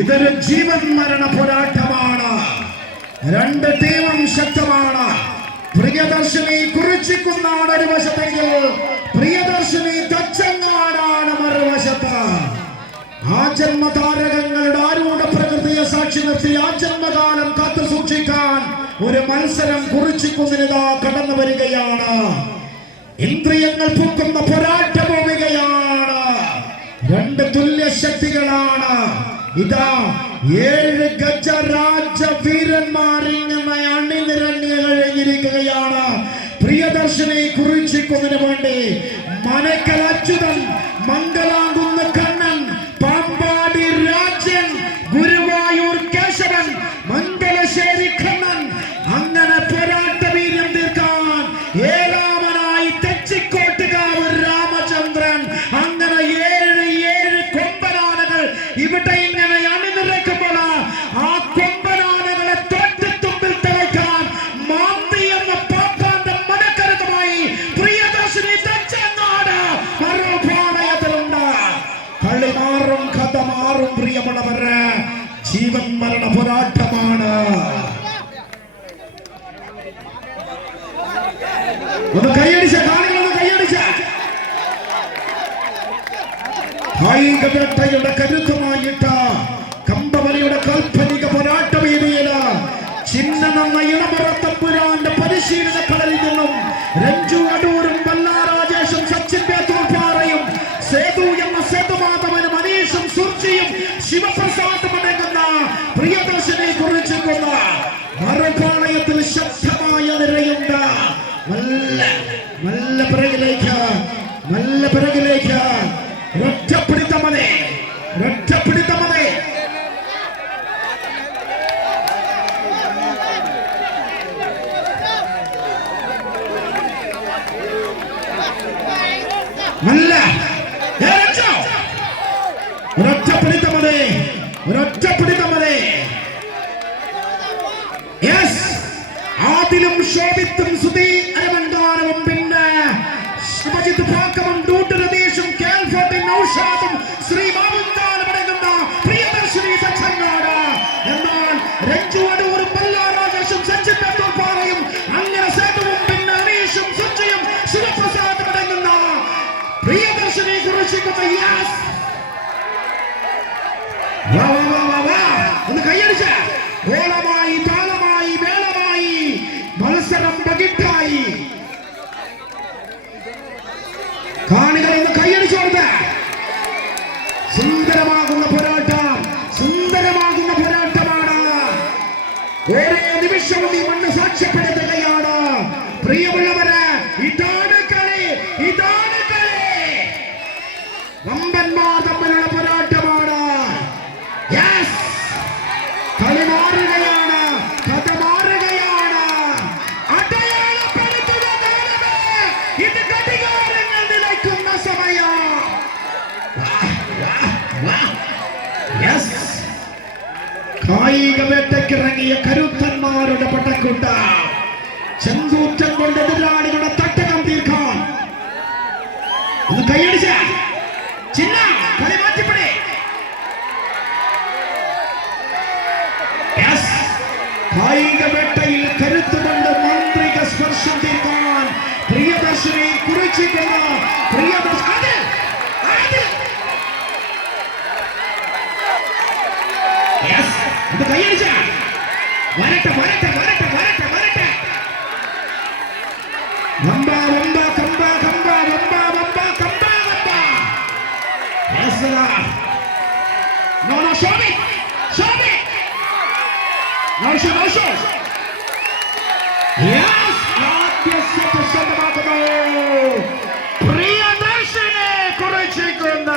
ഇതൊരു ജീവൻ മരണ പോരാട്ടമാണ്. രണ്ട് ടീമും ശക്തമാണ്. പ്രിയദർശിനി കുറിച്ചിക്കുന്നാണ് ഒരു വശത്തെങ്കിൽ പ്രിയദർശിനി തച്ചങ്ങാടാണ് മറുവശത്ത്. ആ ജന്മതാരകങ്ങളുടെ ആരൂഢ പ്രകൃതിയെ സാക്ഷി നിർത്തി ആ ജന്മകാലം കാത്തു സൂക്ഷിക്കാൻ ഒരു മത്സരം കുറിച്ചിക്കുന്നിതാ കടന്നു വരികയാണ്. ഇന്ദ്രിയങ്ങൾ പൂക്കുന്ന പോരാട്ട ഭൂമികയാണ്. രണ്ട് തുല്യ ശക്തികളാണ്. ഇതാ 7 ഗജരാജ വീരന്മാരിങ്ങനെ അണിനിരഞ്ഞു കഴിഞ്ഞിരിക്കുകയാണ്. പ്രിയദർശിനി കുറിച്ചിക്കുന്നതിന് വേണ്ടി മനക്കൽ അച്യുതൻ, മംഗലാംകുന്ന് കണ്ണൻ, പാമ്പാടി രാജൻ, ഗുരുവായൂർ കേശവൻ, മംഗലശ്ശേരി കണ്ണൻ, അങ്ങനെ പോരാട്ട വീര്യം തീർക്കാൻ ഏഴാമനായി തെച്ചിക്കോട്ടുകാവ് രാമചന്ദ്രൻ. അങ്ങനെ 7 കൊമ്പനാനകൾ ഇവിടെ ഇങ്ങനെ അണിനിരക്കുമ്പോൾ ആ കൊമ്പനാനകളെ തൊട്ടുത്തുമ്പിൽ തളയ്ക്കാൻ മാന്തി എന്ന പാപ്പാന്റെ മനക്കരുതുമായി പ്രിയദർശിനി തച്ചങ്ങാട് മറുപാളയത്തിലുണ്ട്. കളി മാറും, കഥ മാറും. പ്രിയമുള്ളവരെ, ജീവൻ മരണ പോരാട്ടമാണ്. ഒന്ന് കൈയടിച്ച കാണികളൊന്ന് കൈയടിച്ച കായികവേട്ടയുടെ കരുത്തുമായിട്ട് കമ്പവലിയുടെ കാൽപ്പനിക പോരാട്ട വേദിയില് ചിഹ്നമെന്ന ഇളമുറത്തമ്പുരാന്റെ പരിശീലന കളരിൽ നിന്നും രഞ്ജു അടൂരും ബല്ലാരാജേഷും സച്ചിൻ ബേത്തൂർപ്പാറയും സേതു എന്ന സേതുമാധവനും മനീഷും സുർജിയും ശിവപ്രസാദും അടങ്ങുന്ന പ്രിയദർശിനി കുറിച്ചിക്കുന്ന മറുപാളയത്തിൽ ശക്തമായ നിരയുണ്ട്. നല്ല പിറകിലേക്ക്, നല്ല പിറകിലേക്ക് ഒറ്റപ്പിടിത്തമതേ, ഒറ്റപ്പിടിത്തമതേ. നല്ല ഒരൊറ്റപ്പിടിത്തമതേ, ഒരൊറ്റപ്പിടിത്തമതേ. യെസ്, ആദിലും ശോഭിത്തും സുധീ അരമണ്ടാനവും പിന്നെ ശിവജിത്ത് പാക്കവും ഡൂട്ടുരതീഷും കേൾഫോർട്ടും നൗഷാദും ശ്രീ മാവുങ്കാലും അടങ്ങുന്ന പ്രിയദർശിനി തച്ചങ്ങാട്. എന്നാൽ രഞ്ജു അടൂരും ബല്ലാരാജേഷും സച്ചിൻ ബേത്തൂർപ്പാറയും അങ്ങനെ സേതുവും പിന്നെ അനീഷും സുർജിയും ശിവപ്രസാദും അടങ്ങുന്ന പ്രിയദർശിനി കുറിച്ചിക്കുന്ന യെസ്. ഒന്ന് കൈയടിച്ച ഓളമായി, താളമായി, മേളമായി, മത്സരം ബഗിട്ടായി. കാണികളൊന്ന് കൈയടിച്ചോർത്ത് സുന്ദരമാകുന്ന പോരാട്ടം, സുന്ദരമാകുന്ന പോരാട്ടമാണ്. ഓരോ നിമിഷവും ഈ മണ്ണ് സാക്ഷ്യപ്പെടുത്തുകയാണ്. പ്രിയമുള്ളവരെ, ഇതാണ് കളി, ഇതാണ് കളി. വമ്പന്മാർ തമ്മിലുള്ള പോരാട്ടമാണ്. യെസ്, കളി മാറുകയാണ്, കഥ മാറുകയാണ്. അടയാളപ്പെടുത്തുക നേരമേ, ഇത് ഘടികാരങ്ങൾ നിലയ്ക്കുന്ന സമയം. യെസ്, കായിക വേട്ടയ്ക്കിറങ്ങിയ കരുത്തന്മാരുടെ പട്ടക്കുട്ട ചെങ്കൂറ്റം കൊണ്ട് എതിരാളികളുടെ തട്ടകം തീർക്കാൻ. ഒന്ന് കൈയടിച്ച ചിന്ന കളി മാറ്റിപ്പടേ. കായിക വേട്ടയിൽ കരുത്തുകൊണ്ട് മാന്ത്രിക സ്പർശം തീർക്കാൻ പ്രിയദർശിനി കുറിച്ചിട്ടുള്ള പ്രിയദർശിനി ഇത് കൈയടിച്ച വരട്ടെ, വരട്ടെ, വരട്ടെ, വരട്ടെ, വരട്ടെ. വമ്പ, വമ്പ, കമ്പ, കമ്പ, വമ്പ, വമ്പ, കമ്പ, വമ്പ. No, no, show me, show me. No show, no show. Yes, ആദ്യത്തെ സ്വന്തമാക്കുന്നു പ്രിയദർശിനി കുറിച്ചിക്കുന്ന.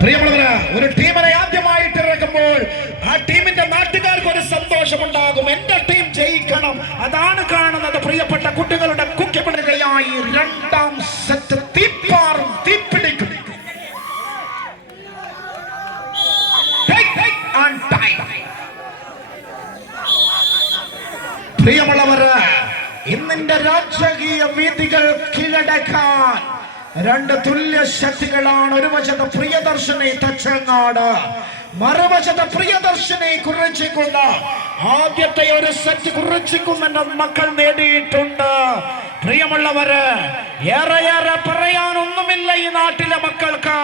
പ്രിയമുള്ളവര്, ഒരു ടീമിനെ ആദ്യമായിട്ട് ഇറക്കുമ്പോൾ ആ ടീമിന്റെ നാട്ടുകാർക്ക് ഒരു സന്തോഷമുണ്ടാകും. എന്റെ ടീം ജയിക്കണം, അതാണ് കാണുന്നത്. പ്രിയപ്പെട്ട കുട്ടികളുടെ കുക്കിപ്പിടുകയായി രണ്ടാം സെറ്റ് തീപ്പാറും തീപ്പിടിക്കും. പ്രിയമുള്ളവര്, ഇന്നിന്റെ രാജകീയ വേദികൾ കീഴടക്കാൻ രണ്ട് തുല്യ ശക്തികളാണ്. ഒരു വശത്ത് പ്രിയദർശിനി തച്ചങ്ങാട്, മറുവശത്ത് പ്രിയദർശിനി കുറിച്ചിക്കുന്ന്. ആദ്യത്തെ ഒരു സെറ്റ് കുറിച്ചിക്കുന്നെന്റെ മക്കൾ നേടിയിട്ടുണ്ട്. പ്രിയമുള്ളവര്, ഏറെ പറയാനൊന്നുമില്ല ഈ നാട്ടിലെ മക്കൾക്ക്.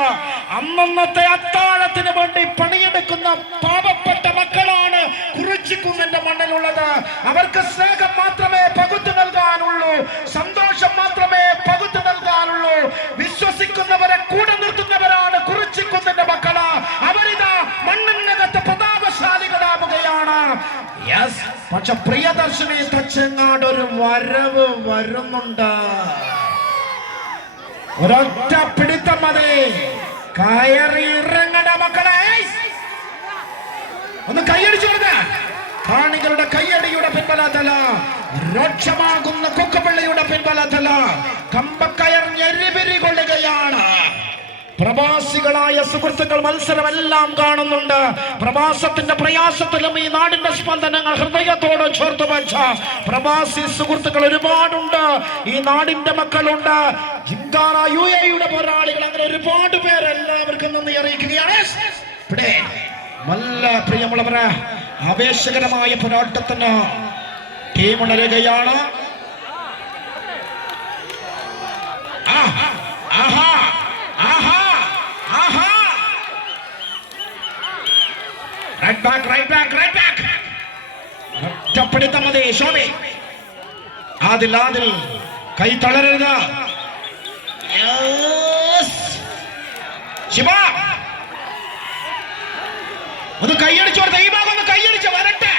അന്നത്തെ അത്താഴത്തിന് വേണ്ടി പണിയെടുക്കുന്ന പാവപ്പെട്ട മക്കളാണ് കുറിച്ചിക്കുന്നിന്റെ മണ്ണിലുള്ളത്. അവർക്ക് സ്നേഹം മാത്രമേ പകുത്തു നൽകാനുള്ളൂ, സന്തോഷം മാത്രമേ പകുത്തു നൽകാനുള്ളൂ. വിശ്വസിക്കുന്നവരെ കൂടെ നിർത്തുന്നവരാണ് കുറിച്ചിക്കുന്നിന്റെ മക്കള്. അവരിതാ മണ്ണിനകത്ത് പ്രതാപശാലികളാവുകയാണ്. പക്ഷെ പ്രിയദർശിനി തച്ചങ്ങാട് ഒരു വരവ് വരുന്നുണ്ട്. ഒരൊറ്റ പിടിത്തം മതി. കയറി ഇറങ്ങണ മക്കളെ. ഒന്ന് കൈയടിച്ചു കൊടുക്ക. കാണികളുടെ കയ്യടിയുടെ പിൻബലത്തല, രോക്ഷമാകുന്ന കൊക്കപ്പള്ളിയുടെ പിൻബലത്തല കമ്പക്കയർ ഞെരിപിരി കൊള്ളുകയാണ്. പ്രവാസികളായ സുഹൃത്തുക്കൾ മത്സരമെല്ലാം കാണുന്നുണ്ട്. പ്രവാസത്തിന്റെ പ്രയാസത്തിലും ഈ നാടിന്റെ സ്പന്ദനങ്ങൾ ഹൃദയത്തോട് ചേർത്ത് വെച്ച പ്രവാസി സുഹൃത്തുക്കൾ ഒരുപാടുണ്ട്. ഈ നാടിന്റെ മക്കളുണ്ട്. ജിങ്കാറ UAE പോരാളികൾ, അങ്ങനെ ഒരുപാട് പേര്. എല്ലാവർക്കും നന്ദി അറിയിക്കുകയാണ്. നല്ല പ്രിയമുള്ളവരെ, ആവേശകരമായ പോരാട്ടത്തിന് ടീം ഉണരുകയാണ്. Right back. ഒറ്റപ്പിടുത്തം മതി. ശോഭി ആദിൽ കൈ തളരരുത്. ശിവ ഒന്ന് കൈയടിച്ചു കൊടുത്ത. ഈ ഭാഗം ഒന്ന് കൈയടിച്ച് വരട്ടെ.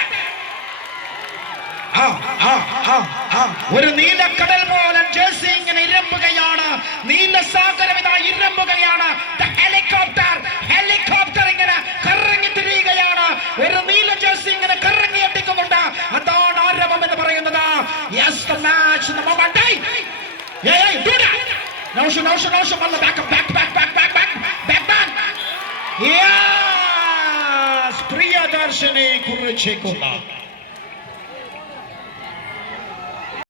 ഒരു നീലക്കടൽ പോലെ ജേഴ്സി ഇങ്ങനെ ഇരമ്പുകയാണ്. നീലസാഗരം ഇതാ ഇരമ്പുകയാണ്. ഹെലികോപ്റ്റർ ഇങ്ങനെ കറങ്ങി തിരിയുകയാണ്. ഒരു നീല ജേഴ്സി ഇങ്ങനെ കറങ്ങി അടിക്കുന്നുണ്ട്. അതാണ് ആരവം എന്ന് പറയുന്നത്. Yes, the match, the moment. Hey, do that. No, back. Yes, Priyadarshini Kurichikkunnu.